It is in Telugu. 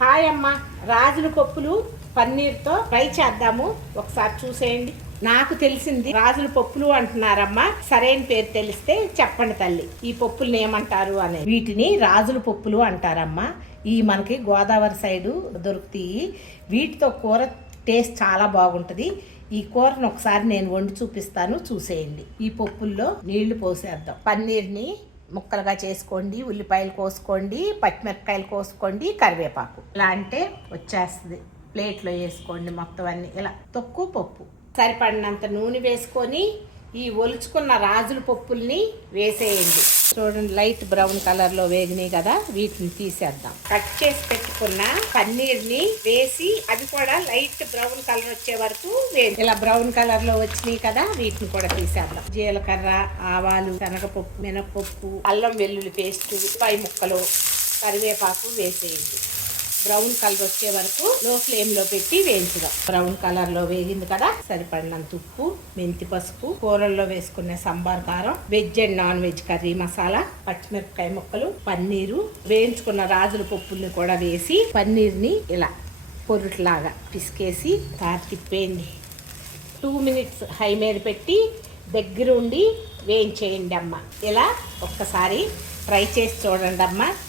హాయ్ అమ్మ, రాజుల పప్పులు పన్నీర్తో ఫ్రై చేద్దాము. ఒకసారి చూసేయండి. నాకు తెలిసింది రాజుల పప్పులు అంటున్నారమ్మా. సరైన పేరు తెలిస్తే చెప్పండి తల్లి, ఈ పప్పుల్ని ఏమంటారు అని. వీటిని రాజుల పప్పులు అంటారమ్మా. ఈ మనకి గోదావరి సైడు దొరుకుతాయి. వీటితో కూర టేస్ట్ చాలా బాగుంటుంది. ఈ కూరను ఒకసారి నేను వండి చూపిస్తాను, చూసేయండి. ఈ పప్పుల్లో నీళ్లు పోసేద్దాం. పన్నీర్ని ముక్కలుగా చేసుకోండి, ఉల్లిపాయలు కోసుకోండి, పచ్చిమిరపకాయలు కోసుకోండి, కరివేపాకు. ఇలా అంటే వచ్చేస్తుంది. ప్లేట్లో వేసుకోండి. మొత్తం అన్ని ఇలా తక్కువ పప్పు, సరిపడినంత నూనె వేసుకొని ఈ ఒలుచుకున్న రాజుల పప్పుల్ని వేసేయండి. చూడండి, లైట్ బ్రౌన్ కలర్లో వేగినాయి కదా, వీటిని తీసేద్దాం. కట్ చేసి పెట్టుకున్న పన్నీర్ని వేసి అవి కూడా లైట్ బ్రౌన్ కలర్ వచ్చే వరకు వేసి, ఇలా బ్రౌన్ కలర్లో వచ్చినాయి కదా, వీటిని కూడా తీసేద్దాం. జీలకర్ర, ఆవాలు, శనగపప్పు, మినపప్పు, అల్లం వెల్లుల్లి పేస్ట్, పై ముక్కలు, కరివేపాకు వేసేయండి. బ్రౌన్ కలర్ వచ్చే వరకు లో ఫ్లేమ్ లో పెట్టి వేయించుదాం. బ్రౌన్ కలర్ లో వేగింది కదా, సరిపడినంత ఉప్పు, మెంతి పసుపు, కూరల్లో వేసుకునే సంబార్ కారం, veg and non veg curry masala, పచ్చిమిరపకాయ ముక్కలు, పన్నీరు, వేయించుకున్న రాజుల పప్పుల్ని కూడా వేసి పన్నీర్ని ఇలా పొరుట్లాగా పిసికేసి తిప్పేయండి. 2 minutes హై మీద పెట్టి దగ్గర ఉండి వేయించేయండి అమ్మ. ఇలా ఒక్కసారి ట్రై చేసి చూడండి అమ్మ.